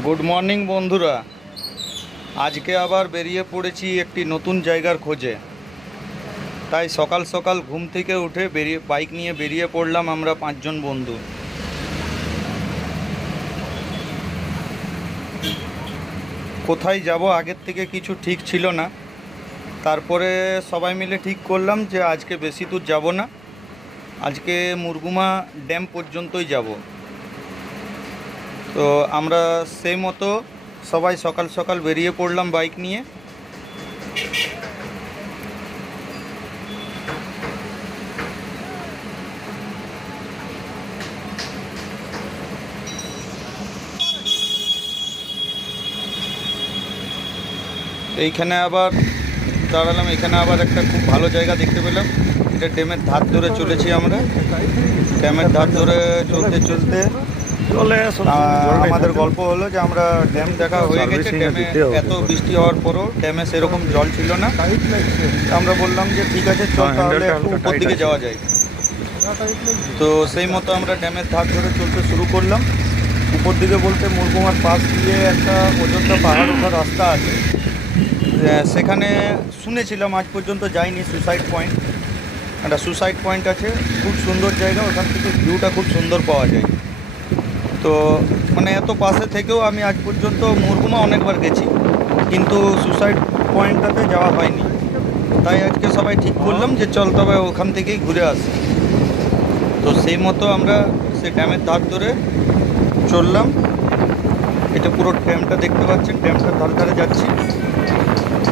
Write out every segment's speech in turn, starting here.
Good morning বন্ধুরা। আজকে আবার বেরিয়ে পড়েছি একটি নতুন জায়গার খোঁজে। তাই সকাল সকাল ঘুম থেকে উঠে বাইক নিয়ে বেরিয়ে পড়লাম আমরা 5 জন বন্ধু। কোথায় যাব আগের থেকে কিছু ঠিক ছিল না, তারপরে সবাই মিলে ঠিক করলাম যে আজকে বেশি দূর যাব না, আজকে মুরগুমা ড্যাম পর্যন্তই যাব। তো আমরা সেই মতো সবাই সকাল সকাল বেরিয়ে পড়লাম বাইক নিয়ে। এইখানে আবার দাঁড়ালাম, এখানে আবার একটা খুব ভালো জায়গা দেখতে পেলাম। এটা ড্যামের ধার ধরে চলেছি আমরা। ড্যামের ধার ধরে চলতে চলতে আমাদের গল্প হলো যে আমরা ড্যাম দেখা হয়ে গেছে। ড্যামে এত বৃষ্টি হওয়ার পরও ড্যামে সেরকম জল ছিল না। আমরা বললাম যে ঠিক আছে, চল তাহলে একটু উপর দিকে যাওয়া যায়। তো সেই মতো আমরা ড্যামের ধার ধরে চলতে শুরু করলাম। উপর দিকে বলতে মুরগুমার পাশ দিয়ে একটা অযোধ্যা পাহাড় ওঠার রাস্তা আছে, সেখানে শুনেছিলাম, আজ পর্যন্ত যাইনি। সুসাইড পয়েন্ট, একটা সুসাইড পয়েন্ট আছে, খুব সুন্দর জায়গা, ওখান থেকে ভিউটা খুব সুন্দর পাওয়া যায়। তো মানে এত পাশে থেকেও আমি আজ পর্যন্ত মুরগুমা অনেকবার গেছি, কিন্তু সুসাইড পয়েন্টটাতে যাওয়া হয়নি। তাই আজকে সবাই ঠিক করলাম যে চল তবে ওখান থেকেই ঘুরে আসি। তো সেই মতো আমরা সেই ড্যামের ধার ধরে চললাম। এটা পুরো ড্যামটা দেখতে পাচ্ছেন, ড্যামটার ধার ধারে যাচ্ছি।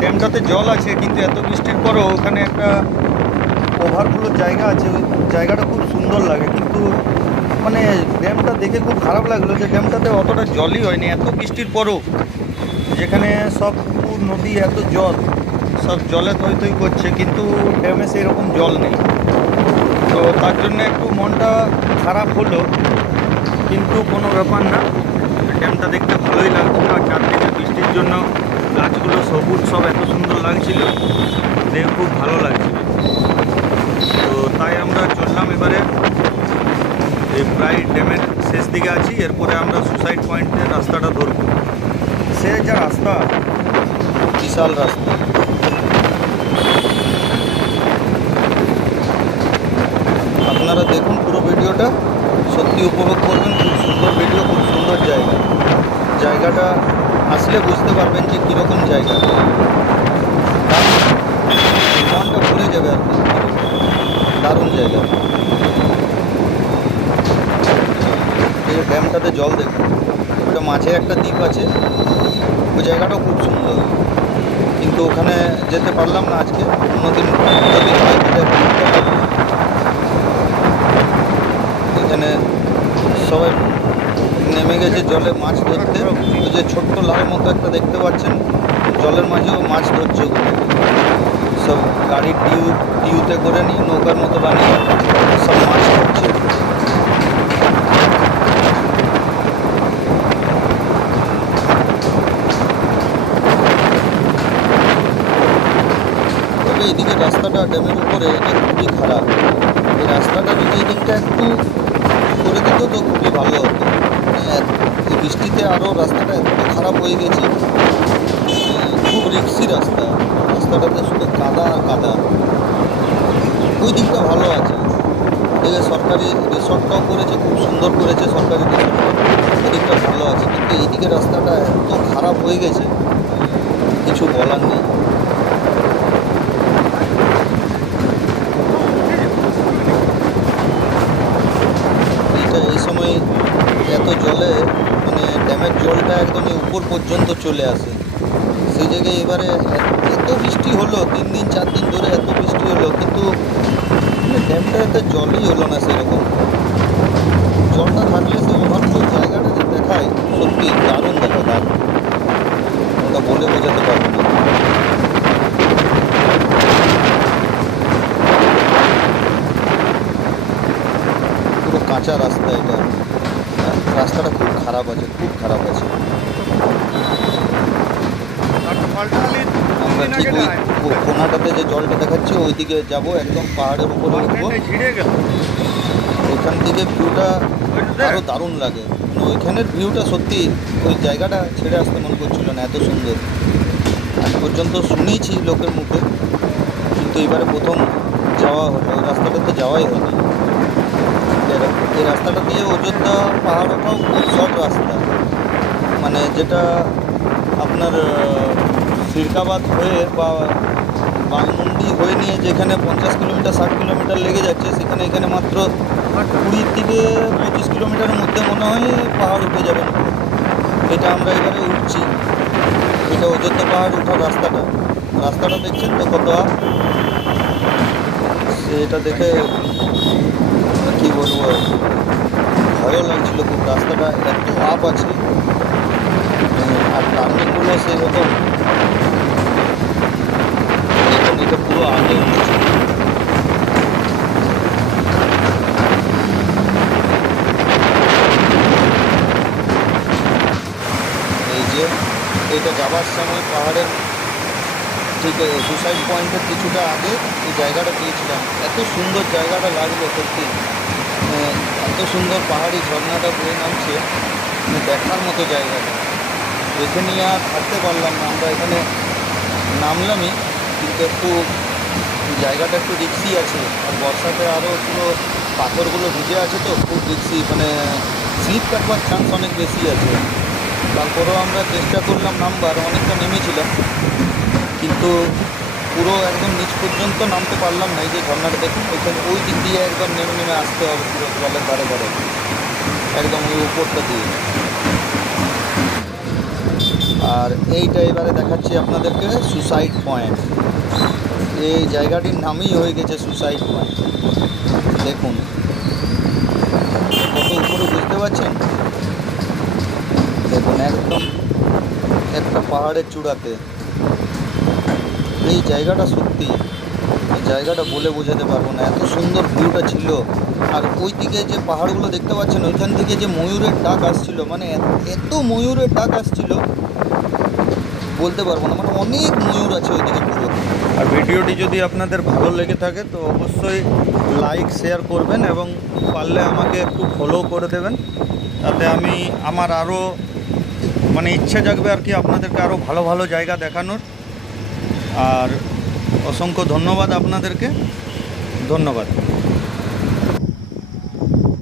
ড্যামটাতে জল আছে, কিন্তু এত বৃষ্টির পরও ওখানে একটা ওভারফ্লোর জায়গা আছে, ওই জায়গাটা খুব সুন্দর লাগে। কিন্তু মানে ড্যামটা দেখে খুব খারাপ লাগলো যে ড্যামটাতে অতটা জলই হয়নি এত বৃষ্টির পরও। যেখানে সব পুকুর নদী এত জল, সব জলে থই থই করছে, কিন্তু ড্যামে সেরকম জল নেই। তো তার জন্য একটু মনটা খারাপ হলো, কিন্তু কোনো ব্যাপার না। ড্যামটা দেখতে ভালোই লাগছিল, আর চারদিকে বৃষ্টির জন্য গাছগুলো সবুজ, সব এত সুন্দর লাগছিল, দেখে খুব ভালো লাগছিল। তো তাই আমরা চললাম এবারে। এই প্রায় ড্যামের শেষ দিকে আছি, এরপরে আমরা সুসাইড পয়েন্টের রাস্তাটা ধরব। সে যা রাস্তা, বিশাল রাস্তা। আপনারা দেখুন পুরো ভিডিওটা, সত্যি উপভোগ করবেন। খুব সুন্দর ভিডিও, খুব সুন্দর জায়গা। জায়গাটা আসলে বুঝতে পারবেন যে কীরকম জায়গা, মনটা ভরে যাবে আর কি। দারুণ জায়গা। এই ড্যামটাতে জল দেখুন, একটা মাঝে একটা দ্বীপ আছে, ওই জায়গাটাও খুব সুন্দর, কিন্তু ওখানে যেতে পারলাম না আজকে। অন্যদিন যদি হয় তাহলে এখানে সবাই নেমে গেছে জলে মাছ ধরতে। ওই যে ছোট্ট লাল মতো একটা দেখতে পাচ্ছেন, জলের মাঝেও মাছ ধরছে ওখানে। সব গাড়ির টিউতে করে নিয়ে নৌকার মতো বানিয়ে সব মাছ ধরছে। তবে এদিকে রাস্তাটা ড্যামের উপরে এটা খুবই খারাপ। এই রাস্তাটা যদি এই দিকটা একটু করে দিত তো খুবই ভালো হতো। এই বৃষ্টিতে আরও রাস্তাটা এত খারাপ হয়ে গেছে, খুব রিক্সি রাস্তা। রাস্তাটাতে শুধু কাদা আর কাদা। ওই দিকটা ভালো আছে, এদিকে সরকারি রিসর্টটাও করেছে, খুব সুন্দর করেছে সরকারি রিসর্টটা, ওই দিকটা ভালো আছে। কিন্তু এইদিকে রাস্তাটা এত খারাপ হয়ে গেছে, কিছু বলার নেই। এই সময় এত জলে মানে ড্যামের জলটা একদমই উপর পর্যন্ত চলে আসে। সেই জায়গায় এবারে এত বৃষ্টি হলো, 3 দিন 4 দিন ধরে এত বৃষ্টি হলো, কিন্তু ড্যামটাতে জলই হলো না সেরকম। জলটা থাকলে সে ওভারফ্লো জায়গাটা যে দেখায়, সত্যি দারুণ দেখা, দারুণ। ওটা বলে বোঝাতে পারবো না। পুরো কাঁচা রাস্তা এটা, রাস্তাটা খুব খারাপ আছে, খুব খারাপ আছে। আমরা ঠিক ওই কোনাটাতে যে জলটা দেখাচ্ছে ওইদিকে যাব, একদম পাহাড়ের উপরে উঠবো। ওইখান থেকে ভিউটা আরও দারুণ লাগে। ওইখানের ভিউটা সত্যি, ওই জায়গাটা ছেড়ে আসতে মন করছিল না, এত সুন্দর। আজ পর্যন্ত শুনেছি লোকের মুখে, কিন্তু এবারে প্রথম যাওয়া হলো। ওই রাস্তাটাতে যাওয়াই হয়নি। এই রাস্তাটা দিয়ে অযোধ্যা পাহাড় ওঠাও খুব শর্ট রাস্তা, মানে যেটা আপনার সিরকাবাদ হয়ে বা বাঘমুন্ডি হয়ে নিয়ে যেখানে 50 কিলোমিটার 60 কিলোমিটার লেগে যাচ্ছে, সেখানে এখানে মাত্র 20 থেকে 25 কিলোমিটারের মধ্যে মনে হয় পাহাড় উঠে যাবেন। এটা আমরা এবারে উঠছি, এটা অযোধ্যা পাহাড় ওঠার রাস্তাটা। রাস্তাটা দেখছেন তো কত আপ, সেটা দেখে কী বলবো, ভয়ও লাগছিল খুব। রাস্তাটা এত আপ আছে, আর টার্নিংগুলো সেরকম। দেখুন এটা পুরো আগে উঠছে। এই যে এটা যাবার সময় পাহাড়ের ঠিক সুসাইড পয়েন্টের কিছুটা আগে এই জায়গাটা পেয়েছিলাম। এত সুন্দর জায়গাটা লাগলো সত্যি, এত সুন্দর পাহাড়ি ঝর্ণাটা বয়ে নামছে, দেখার মতো জায়গাটা। দেখে নিয়ে আর থাকতে পারলাম না, আমরা এখানে নামলামই, কিন্তু একটু জায়গাটা একটু রিক্সি আছে। আর বর্ষাতে আরও পুরো পাথরগুলো ভিজে আছে, তো খুব রিক্সি, মানে স্লিপ কাটবার চান্স অনেক বেশি আছে। তারপরেও আমরা চেষ্টা করলাম নামবার, অনেকটা নেমেছিলাম, কিন্তু পুরো একদম নিচ পর্যন্ত নামতে পারলাম না। এই যে ঝর্ণাটা দেখুন, ওইখানে ওই দিক দিয়ে একদম নেমে নেমে আসতে হবে, পুরো জলের ধারে ধারে, একদম ওই উপরটা দিয়ে। আর এইটা এবারে দেখাচ্ছি আপনাদেরকে সুসাইড পয়েন্ট। এই জায়গাটির নামই হয়ে গেছে সুসাইড পয়েন্ট। দেখুন কত উপরে, বুঝতে পারছেন? দেখুন একদম একটা পাহাড়ের চূড়াতে এই জায়গাটা। সত্যি এই জায়গাটা বলে বোঝাতে পারবো না, এত সুন্দর ভিউটা ছিল। আর ওই দিকে যে পাহাড়গুলো দেখতে পাচ্ছেন, ওইখান থেকে যে ময়ূরের ডাক আসছিল, মানে এত ময়ূরের ডাক আসছিল বলতে পারবো না, মানে অনেক ময়ূর আছে ওইদিকে পুরো। আর ভিডিওটি যদি আপনাদের ভালো লেগে থাকে তো অবশ্যই লাইক শেয়ার করবেন, এবং পারলে আমাকে একটু ফলো করে দেবেন, তাতে আমি আমার আরও মানে ইচ্ছে জাগবে আর কি, আপনাদেরকে আরও ভালো ভালো জায়গা দেখানোর। আর অসংখ্য ধন্যবাদ আপনাদেরকে, ধন্যবাদ।